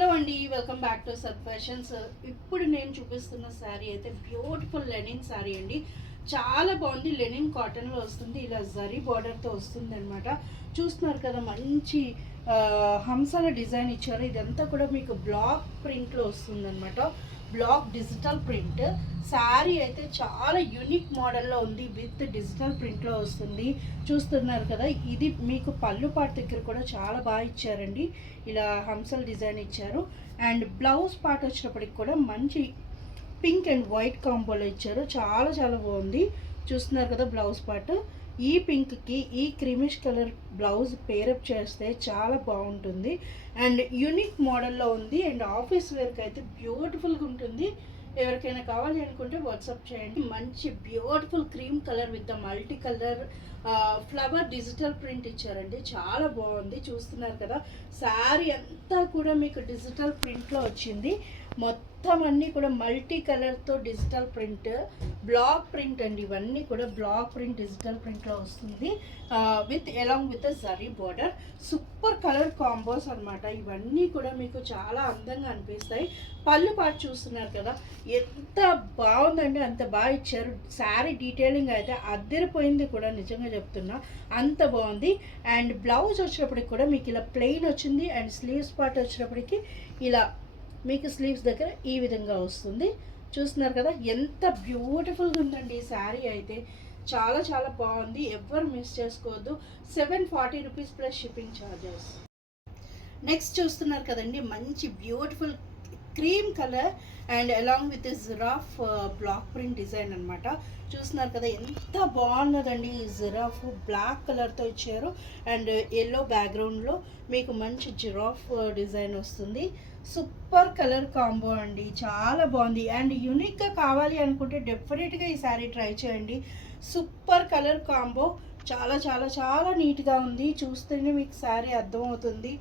Hello అండి, welcome back to sub fashions. ఇప్పుడు నేను చూపిస్తున్న శారీ అయితే బ్యూటిఫుల్ లెనిన్ శారీ అండి. చాలా బాగుంది. లెనిన్ కాటన్లో వస్తుంది. ఇలా జరీ బార్డర్తో వస్తుంది అనమాట. చూస్తున్నారు కదా, మంచి హంసల డిజైన్ ఇచ్చారు. ఇదంతా కూడా మీకు బ్లాక్ ప్రింట్లో వస్తుంది అనమాట. బ్లాక్ డిజిటల్ ప్రింట్ శారీ అయితే చాలా యూనిక్ మోడల్లో ఉంది. విత్ డిజిటల్ ప్రింట్లో వస్తుంది. చూస్తున్నారు కదా, ఇది మీకు పళ్ళు పార్ట్ దగ్గర కూడా చాలా బాగా ఇచ్చారండి. ఇలా హంసల్ డిజైన్ ఇచ్చారు. అండ్ బ్లౌజ్ పార్ట్ వచ్చినప్పటికి కూడా మంచి పింక్ అండ్ వైట్ కాంబోలో ఇచ్చారు. చాలా చాలా బాగుంది. చూస్తున్నారు కదా, బ్లౌజ్ పార్ట్ ఈ పింక్కి ఈ క్రీమిష్ కలర్ బ్లౌజ్ పేరప్ చేస్తే చాలా బాగుంటుంది. అండ్ యూనిక్ మోడల్లో ఉంది. అండ్ ఆఫీస్ వేర్కి అయితే బ్యూటిఫుల్గా ఉంటుంది. ఎవరికైనా కావాలి అనుకుంటే వాట్సాప్ చేయండి. మంచి beautiful cream colour with multi colour flower digital print ఇచ్చారండి. చాలా బాగుంది. చూస్తున్నారు కదా, శారీ అంతా కూడా మీకు డిజిటల్ ప్రింట్లో వచ్చింది. మొత్తం అన్నీ కూడా మల్టీ కలర్తో డిజిటల్ ప్రింట్, బ్లాక్ ప్రింట్ అండి. ఇవన్నీ కూడా బ్లాక్ ప్రింట్ డిజిటల్ ప్రింట్లో వస్తుంది. With along with zari border. Super colour combos అనమాట. ఇవన్నీ కూడా మీకు చాలా అందంగా అనిపిస్తాయి. పళ్ళు పాటు చూస్తున్నారు కదా, ఎంత బాగుందండి. అంత బాగా ఇచ్చారు. శారీ డీటెయిలింగ్ అయితే అద్దరిపోయింది కూడా, నిజంగా చెప్తున్నా, అంత బాగుంది. అండ్ బ్లౌజ్ వచ్చినప్పటికి కూడా మీకు ఇలా ప్లెయిన్ వచ్చింది. అండ్ స్లీవ్స్ పార్ట్ వచ్చినప్పటికి ఇలా మీకు స్లీవ్స్ దగ్గర ఈ విధంగా వస్తుంది. చూస్తున్నారు కదా, ఎంత బ్యూటిఫుల్గా ఉందండి ఈ శారీ అయితే. చాలా చాలా బాగుంది. ఎవ్వరు మిస్ చేసుకోవద్దు. 740 rupees plus shipping charges. Next చూస్తున్నారు కదండి, మంచి beautiful cream colour and along with giraffe black print design అనమాట. చూస్తున్నారు కదా, ఎంత బాగున్నదండి. ఈ జిరాఫ్ బ్లాక్ కలర్తో ఇచ్చారు. అండ్ ఎల్లో బ్యాక్గ్రౌండ్లో మీకు మంచి జిరాఫ్ డిజైన్ వస్తుంది. సూపర్ కలర్ కాంబో అండి. చాలా బాగుంది. అండ్ యూనిక్గా కావాలి అనుకుంటే డెఫినెట్గా ఈ శారీ ట్రై చేయండి. Super colour combo. చాలా చాలా చాలా నీట్గా ఉంది. చూస్తేనే మీకు శారీ అర్థమవుతుంది.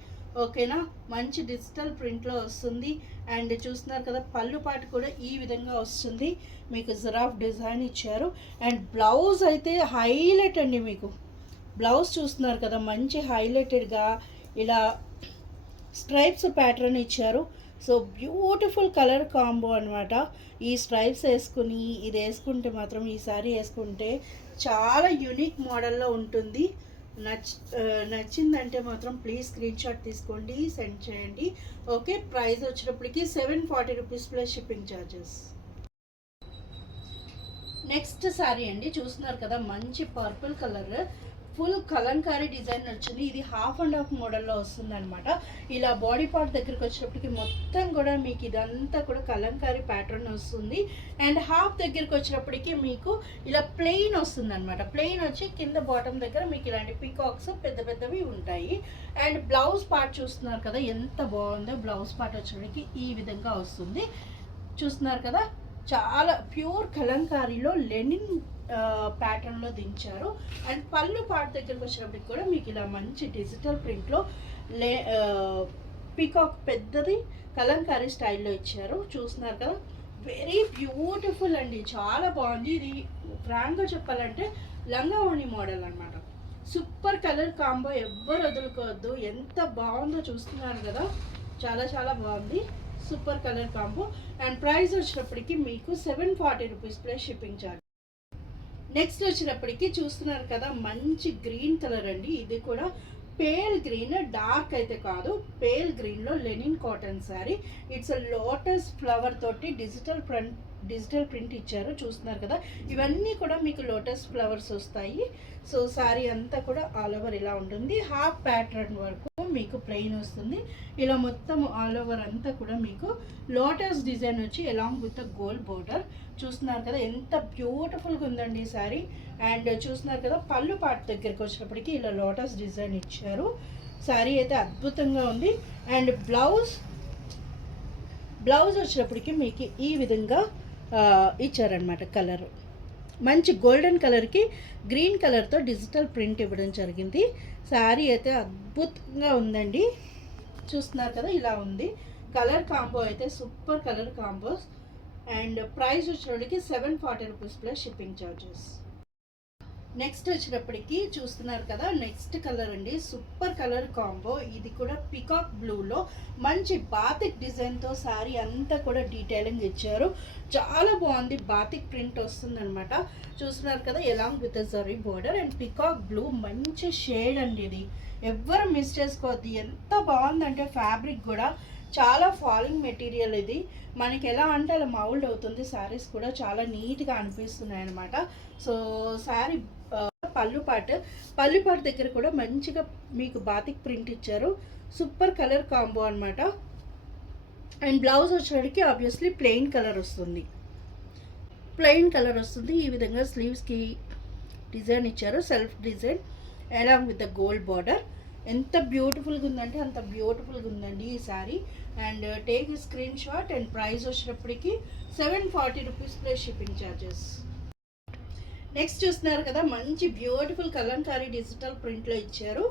ఓకేనా, మంచి డిజిటల్ ప్రింట్లో వస్తుంది. అండ్ చూస్తున్నారు కదా, పళ్ళు పాటు కూడా ఈ విధంగా వస్తుంది. మీకు జిరాఫ్ డిజైన్ ఇచ్చారు. అండ్ బ్లౌజ్ అయితే హైలైట్ అండి. మీకు బ్లౌజ్ చూస్తున్నారు కదా, మంచి హైలైటెడ్గా ఇలా స్ట్రైప్స్ ప్యాటర్న్ ఇచ్చారు. సో బ్యూటిఫుల్ కలర్ కాంబో అనమాట. ఈ స్ట్రైప్స్ వేసుకుని ఇది వేసుకుంటే మాత్రం, ఈ సారీ వేసుకుంటే చాలా యూనిక్ మోడల్లో ఉంటుంది. నచ్చిందంటే మాత్రం ప్లీజ్ స్క్రీన్ షాట్ తీసుకోండి, సెండ్ చేయండి. ఓకే, ప్రైస్ వచ్చేటప్పటికి 740 rupees plus shipping charges. Next sari అండి. చూస్తున్నారు కదా, మంచి purple colour full Kalamkari design వచ్చింది. ఇది హాఫ్ అండ్ హాఫ్ మోడల్లో వస్తుంది అనమాట. ఇలా బాడీ పార్ట్ దగ్గరికి వచ్చేటప్పటికి మొత్తం కూడా మీకు ఇదంతా కూడా కలంకారీ ప్యాటర్న్ వస్తుంది. అండ్ హాఫ్ దగ్గరికి వచ్చినప్పటికీ మీకు ఇలా ప్లెయిన్ వస్తుంది అనమాట. ప్లెయిన్ వచ్చి కింద బాటమ్ దగ్గర మీకు ఇలాంటి పీకాక్స్ పెద్ద పెద్దవి ఉంటాయి. అండ్ బ్లౌజ్ పార్ట్ చూస్తున్నారు కదా, ఎంత బాగుందో. బ్లౌజ్ పార్ట్ వచ్చేటప్పటికి ఈ విధంగా వస్తుంది. చూస్తున్నారు కదా, చాలా ప్యూర్ కలంకారీలో లెనిన్ ప్యాటర్న్లో దించారు. అండ్ పళ్ళు పార్ట్ దగ్గరకు వచ్చినప్పటికి కూడా మీకు ఇలా మంచి డిజిటల్ ప్రింట్లో పీకాక్ పెద్దది కలంకారీ స్టైల్లో ఇచ్చారు. చూస్తున్నారు కదా, వెరీ బ్యూటిఫుల్ అండి. చాలా బాగుంది. ఇది ఫ్రాంక్గా చెప్పాలంటే లంగా ఓణి మోడల్ అనమాట. Super colour combo. ఎవ్వరు వదులుకోవద్దు. ఎంత బాగుందో చూస్తున్నారు కదా, చాలా చాలా బాగుంది. Super colour combo. And price వచ్చినప్పటికీ మీకు 740 rupees plus shipping charge. Next వచ్చినప్పటికీ చూస్తున్నారు కదా, మంచి గ్రీన్ కలర్ అండి. ఇది కూడా పేల్ గ్రీన్, డార్క్ అయితే కాదు, పేల్ గ్రీన్లో linen cotton sari. It's lotus flower తోటి డిజిటల్ ప్రింట్ ఇచ్చారు. చూస్తున్నారు కదా, ఇవన్నీ కూడా మీకు లోటస్ ఫ్లవర్స్ వస్తాయి. సో శారీ అంతా కూడా ఆల్ ఓవర్ ఇలా ఉంటుంది. హాఫ్ ప్యాటర్న్ వరకు మీకు ప్లెయిన్ వస్తుంది. ఇలా మొత్తం ఆల్ ఓవర్ అంతా కూడా మీకు లోటస్ డిజైన్ వచ్చి అలాంగ్ విత్ గోల్డ్ బోర్డర్. చూస్తున్నారు కదా, ఎంత బ్యూటిఫుల్గా ఉందండి ఈ శారీ. అండ్ చూస్తున్నారు కదా, పళ్ళు పార్ట్ దగ్గరికి వచ్చినప్పటికీ ఇలా లోటస్ డిజైన్ ఇచ్చారు. శారీ అయితే అద్భుతంగా ఉంది. అండ్ బ్లౌజ్ వచ్చినప్పటికీ మీకు ఈ విధంగా ఇచ్చారనమాట. కలర్ మంచి గోల్డెన్ కలర్కి గ్రీన్ కలర్తో డిజిటల్ ప్రింట్ ఇవ్వడం జరిగింది. శారీ అయితే అద్భుతంగా ఉందండి. చూస్తున్నారు కదా, ఇలా ఉంది. కలర్ కాంబో అయితే super colour combos. And price వచ్చేటికి 740 rupees plus shipping charges. Next వచ్చేటప్పటికి చూస్తున్నారు కదా, నెక్స్ట్ కలర్ అండి, సూపర్ కలర్ కాంబో. ఇది కూడా పికాక్ బ్లూలో మంచి బాతిక్ డిజైన్తో శారీ అంతా కూడా డీటెయిలింగ్ ఇచ్చారు. చాలా బాగుంది, బాతిక్ ప్రింట్ వస్తుందన్నమాట. చూస్తున్నారు కదా, along with zari border and peacock blue మంచి షేడ్ అండి. ఇది ఎవ్వరు మిస్ చేసుకోవద్దు, ఎంత బాగుందంటే ఫ్యాబ్రిక్ కూడా చాలా ఫాలింగ్ మెటీరియల్. ఇది మనకి ఎలా అంటే అలా మౌల్డ్ అవుతుంది. శారీస్ కూడా చాలా నీట్గా అనిపిస్తున్నాయి అనమాట. సో శారీ పళ్ళు పాటు దగ్గర కూడా మంచిగా మీకు బాతిక్ ప్రింట్ ఇచ్చారు. సూపర్ కలర్ కాంబో అనమాట. అండ్ బ్లౌజ్ వచ్చేటికి ఆబ్వియస్లీ ప్లెయిన్ కలర్ వస్తుంది. ఈ విధంగా స్లీవ్స్కి డిజైన్ ఇచ్చారు, self design along with the gold border. ఎంత బ్యూటిఫుల్గా ఉందంటే అంత బ్యూటిఫుల్గా ఉందండి ఈ sari. And take screenshot. And price వచ్చేటప్పటికి 740 rupees plus shipping charges. Next చూస్తున్నారు కదా, మంచి బ్యూటిఫుల్ కలంకారీ డిజిటల్ ప్రింట్లో ఇచ్చారు.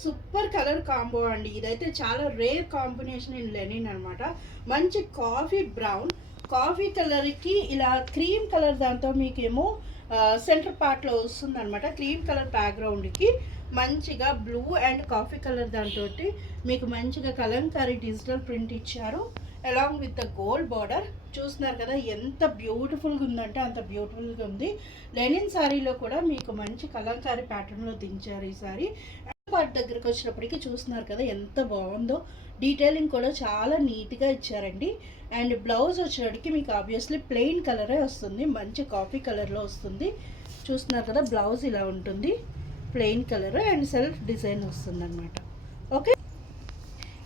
సూపర్ కలర్ కాంబో అండి. ఇదైతే చాలా రేర్ కాంబినేషన్ ఇన్ లెనిన్ అనమాట. మంచి కాఫీ బ్రౌన్, కాఫీ కలర్కి ఇలా క్రీమ్ కలర్ దాంతో మీకేమో సెంటర్ పార్ట్లో వస్తుంది అనమాట. క్రీమ్ కలర్ బ్యాక్గ్రౌండ్కి మంచిగా బ్లూ అండ్ కాఫీ కలర్ దాంతో మీకు మంచిగా కలంకారీ డిజిటల్ ప్రింట్ ఇచ్చారు along with the gold border. చూస్తున్నారు కదా, ఎంత బ్యూటిఫుల్గా ఉందంటే అంత బ్యూటిఫుల్గా ఉంది. లెనిన్ శారీలో కూడా మీకు మంచి కలంకారీ ప్యాటర్న్లో దించారు ఈ శారీ. పార్ట్ దగ్గరికి వచ్చినప్పటికీ చూస్తున్నారు కదా ఎంత బాగుందో. డీటెయిలింగ్ కూడా చాలా నీట్గా ఇచ్చారండి. అండ్ బ్లౌజ్ వచ్చేటికి మీకు ఆబ్వియస్లీ ప్లెయిన్ కలరే వస్తుంది, మంచి కాఫీ కలర్లో వస్తుంది. చూస్తున్నారు కదా, బ్లౌజ్ ఇలా ఉంటుంది, plain colour and self design వస్తుంది అనమాట. ఓకే,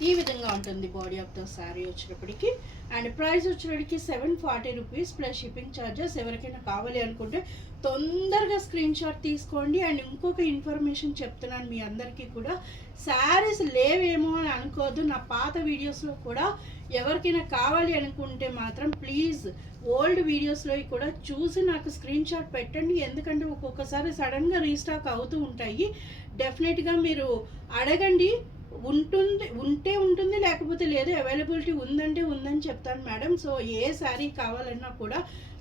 ఈ విధంగా ఉంటుంది బాడీ ఆఫ్ ద శారీ వచ్చేటప్పటికి. అండ్ ప్రైస్ వచ్చేటప్పటికి 740 రూపీస్ ప్లస్ షిప్పింగ్ ఛార్జెస్. ఎవరికైనా కావాలి అనుకుంటే తొందరగా స్క్రీన్ షాట్ తీసుకోండి. అండ్ ఇంకొక ఇన్ఫర్మేషన్ చెప్తున్నాను మీ అందరికీ కూడా, శారీస్ లేవేమో అని అనుకోవద్దు. నా పాత వీడియోస్లో కూడా ఎవరికైనా కావాలి అనుకుంటే మాత్రం ప్లీజ్ ఓల్డ్ వీడియోస్లో కూడా చూసి నాకు స్క్రీన్ షాట్ పెట్టండి. ఎందుకంటే ఒక్కొక్కసారి సడన్గా రీస్టాక్ అవుతూ ఉంటాయి. డెఫినెట్గా మీరు అడగండి, ఉంటే ఉంటుంది, లేకపోతే లేదు. అవైలబిలిటీ ఉందంటే ఉందని చెప్తాను మేడం. సో ఏ శారీ కావాలన్నా కూడా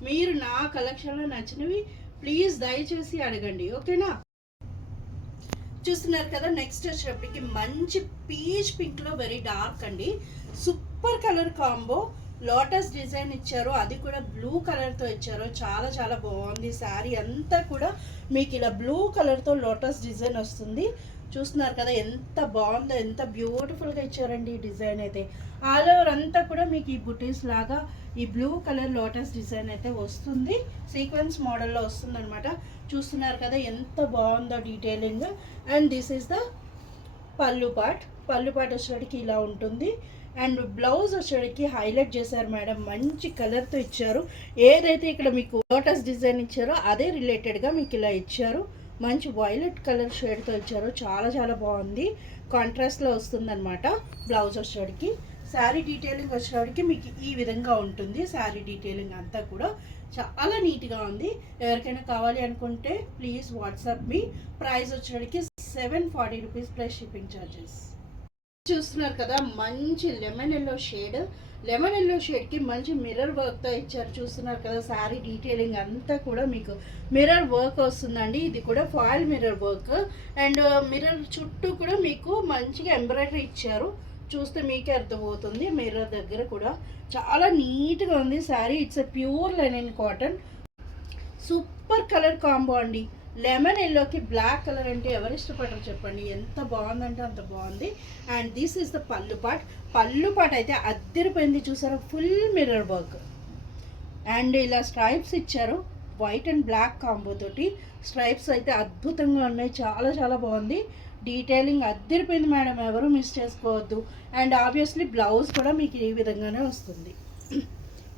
మీరు నా కలెక్షన్లో నచ్చినవి ప్లీజ్ దయచేసి అడగండి, ఓకేనా. చూస్తున్నారు కదా, నెక్స్ట్ వచ్చేటప్పటికి మంచి పీచ్ పింక్లో వెరీ డార్క్ అండి. Super colour combo, lotus design ఇచ్చారు, అది కూడా బ్లూ కలర్తో ఇచ్చారు. చాలా చాలా బాగుంది. శారీ అంతా కూడా మీకు ఇలా బ్లూ కలర్తో లోటస్ డిజైన్ వస్తుంది. చూస్తున్నారు కదా ఎంత బాగుందో, ఎంత బ్యూటిఫుల్గా ఇచ్చారండి ఈ డిజైన్ అయితే. ఆల్ ఓవర్ అంతా కూడా మీకు ఈ బుటీస్ లాగా ఈ బ్లూ కలర్ లోటస్ డిజైన్ అయితే వస్తుంది, సీక్వెన్స్ మోడల్లో వస్తుంది అనమాట. చూస్తున్నారు కదా ఎంత బాగుందో detailing. And this is the పళ్ళు పార్ట్ వచ్చేటికి ఇలా ఉంటుంది. అండ్ బ్లౌజ్ వచ్చేటికి హైలైట్ చేశారు మేడం, మంచి కలర్తో ఇచ్చారు. ఏదైతే ఇక్కడ మీకు లోటస్ డిజైన్ ఇచ్చారో అదే రిలేటెడ్గా మీకు ఇలా ఇచ్చారు. మంచి వైలెట్ కలర్ షేడ్తో ఇచ్చారు, చాలా చాలా బాగుంది. కాంట్రాస్ట్లో వస్తుందన్నమాట. బ్లౌజ్ వచ్చేటికి శారీ డీటెయిలింగ్ వచ్చేటికి మీకు ఈ విధంగా ఉంటుంది. శారీ డీటెయిలింగ్ అంతా కూడా చాలా నీట్గా ఉంది. ఎవరికైనా కావాలి అనుకుంటే ప్లీజ్ వాట్సాప్ మీ. ప్రైస్ వచ్చేటికి 740 రూపీస్ ప్లస్ షిప్పింగ్ ఛార్జెస్. చూస్తున్నారు కదా, మంచి లెమన్ ఎల్లో షేడ్కి మంచి మిర్రర్ వర్క్తో ఇచ్చారు. చూస్తున్నారు కదా, శారీ డీటెయిలింగ్ అంతా కూడా మీకు మిర్రర్ వర్క్ వస్తుందండి. ఇది కూడా foil mirror work. And mirror చుట్టూ కూడా మీకు మంచిగా ఎంబ్రాయిడరీ ఇచ్చారు. చూస్తే మీకే అర్థమవుతుంది. మిర్రర్ దగ్గర కూడా చాలా నీట్గా ఉంది sari. It's a pure linen cotton. Super colour combo అండి. లెమన్ ఎల్లోకి బ్లాక్ కలర్ అంటే ఎవరు ఇష్టపడరు చెప్పండి, ఎంత బాగుందంటే అంత బాగుంది. అండ్ దిస్ ఈస్ ద పళ్ళు పాట్ అయితే అద్దరిపోయింది. చూసారా, ఫుల్ మిర్రర్ వర్క్. అండ్ ఇలా స్ట్రైప్స్ ఇచ్చారు, వైట్ అండ్ బ్లాక్ కాంబో తోటి. స్ట్రైప్స్ అయితే అద్భుతంగా ఉన్నాయి, చాలా చాలా బాగుంది. డీటెయిలింగ్ అద్దరిపోయింది మేడం, ఎవరు మిస్ చేసుకోవద్దు. అండ్ ఆబ్వియస్లీ బ్లౌజ్ కూడా మీకు ఈ విధంగానే వస్తుంది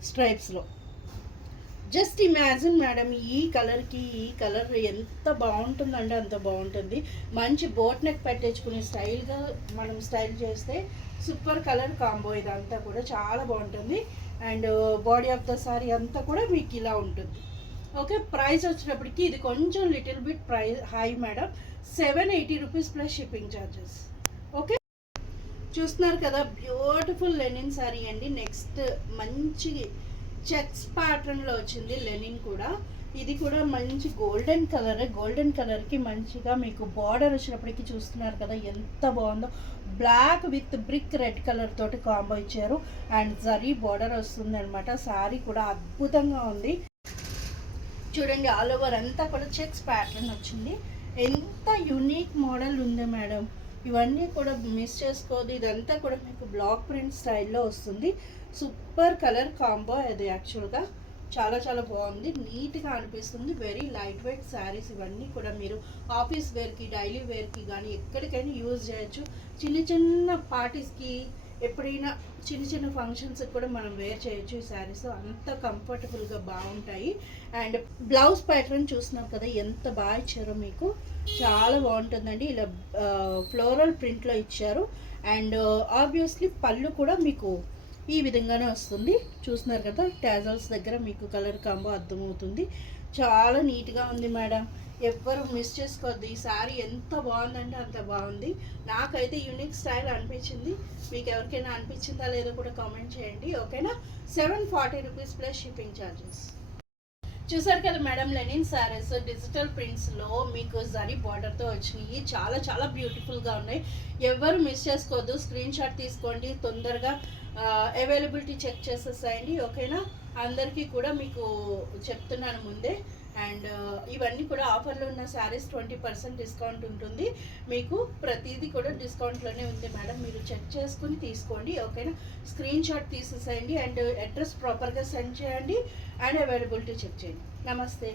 స్ట్రైప్స్లో. జస్ట్ ఇమాజిన్ మేడం, ఈ కలర్కి ఈ కలర్ ఎంత బాగుంటుందంటే అంత బాగుంటుంది. మంచి బోట్ నెక్ పెట్టేసుకునే స్టైల్గా మనం స్టైల్ చేస్తే సూపర్ కలర్ కాంబో. ఇదంతా కూడా చాలా బాగుంటుంది. And body of the sorry అంతా కూడా మీకు ఇలా ఉంటుంది. ఓకే, ప్రైస్ వచ్చేటప్పటికి ఇది కొంచెం little bit price high madam, 780 rupees plus shipping charges. Okay, చూస్తున్నారు కదా, బ్యూటిఫుల్ లెనిన్ సారీ అండి. నెక్స్ట్ మంచి చెక్స్ ప్యాటర్న్లో వచ్చింది లెనిన్ కూడా. ఇది కూడా మంచి గోల్డెన్ కలర్కి మంచిగా మీకు బార్డర్ వచ్చినప్పటికీ చూస్తున్నారు కదా ఎంత బాగుందో. Black with brick red colour తోటి కాంబో ఇచ్చారు అండ్ జరీ బార్డర్ వస్తుంది అనమాట. శారీ కూడా అద్భుతంగా ఉంది. చూడండి ఆల్ ఓవర్ అంతా కూడా చెక్స్ ప్యాటర్న్ వచ్చింది. ఎంత యూనిక్ మోడల్ ఉంది మేడం. ఇవన్నీ కూడా మిస్ చేసుకోవద్దు. ఇదంతా కూడా మీకు బ్లాక్ ప్రింట్ స్టైల్లో వస్తుంది. సూపర్ కలర్ కాంబో అది యాక్చువల్గా చాలా చాలా బాగుంది. నీట్గా అనిపిస్తుంది. వెరీ లైట్ వెయిట్ శారీస్ ఇవన్నీ కూడా మీరు ఆఫీస్ వేర్కి డైలీ వేర్కి కానీ ఎక్కడికైనా యూజ్ చేయొచ్చు. చిన్న చిన్న పార్టీస్కి ఎప్పుడైనా చిన్న చిన్న ఫంక్షన్స్కి కూడా మనం వేర్ చేయొచ్చు. ఈ శారీస్ అంత కంఫర్టబుల్గా బాగుంటాయి. అండ్ బ్లౌజ్ ప్యాటర్న్ చూస్తున్నారు కదా ఎంత బాగా ఇచ్చారో మీకు. చాలా బాగుంటుందండి. ఇలా ఫ్లోరల్ ప్రింట్లో ఇచ్చారు. అండ్ ఆబ్వియస్లీ పళ్ళు కూడా మీకు ఈ విధంగానే వస్తుంది. చూస్తున్నారు కదా టాజల్స్ దగ్గర మీకు కలర్ కాంబో అర్థమవుతుంది. చాలా నీట్గా ఉంది మేడం. ఎవ్వరు మిస్ చేసుకోవద్దు. ఈ శారీ ఎంత బాగుందంటే అంత బాగుంది. నాకైతే యూనిక్ స్టైల్ అనిపించింది. మీకు ఎవరికైనా అనిపించిందా లేదో కూడా కామెంట్ చేయండి. ఓకేనా. 740 రూపీస్ ప్లస్ షిప్పింగ్ ఛార్జెస్. చూసారు కదా మేడం, లెనిన్ శారీస్ డిజిటల్ ప్రింట్స్లో మీకు జరీ బార్డర్తో వచ్చినాయి. చాలా చాలా బ్యూటిఫుల్గా ఉన్నాయి. ఎవరు మిస్ చేసుకోవద్దు. స్క్రీన్ షాట్ తీసుకోండి. తొందరగా అవైలబిలిటీ చెక్ చేసేసాయండి. ఓకేనా. అందరికీ కూడా మీకు చెప్తున్నాను ముందే. అండ్ ఇవన్నీ కూడా ఆఫర్లో ఉన్న శారీస్ 20% డిస్కౌంట్ ఉంటుంది. మీకు ప్రతిదీ కూడా డిస్కౌంట్లోనే ఉంది మేడం. మీరు చెక్ చేసుకుని తీసుకోండి. ఓకేనా. స్క్రీన్ షాట్ తీసేసేయండి అండ్ అడ్రస్ ప్రాపర్గా సెండ్ చేయండి అండ్ అవైలబిలిటీ చెక్ చేయండి. నమస్తే.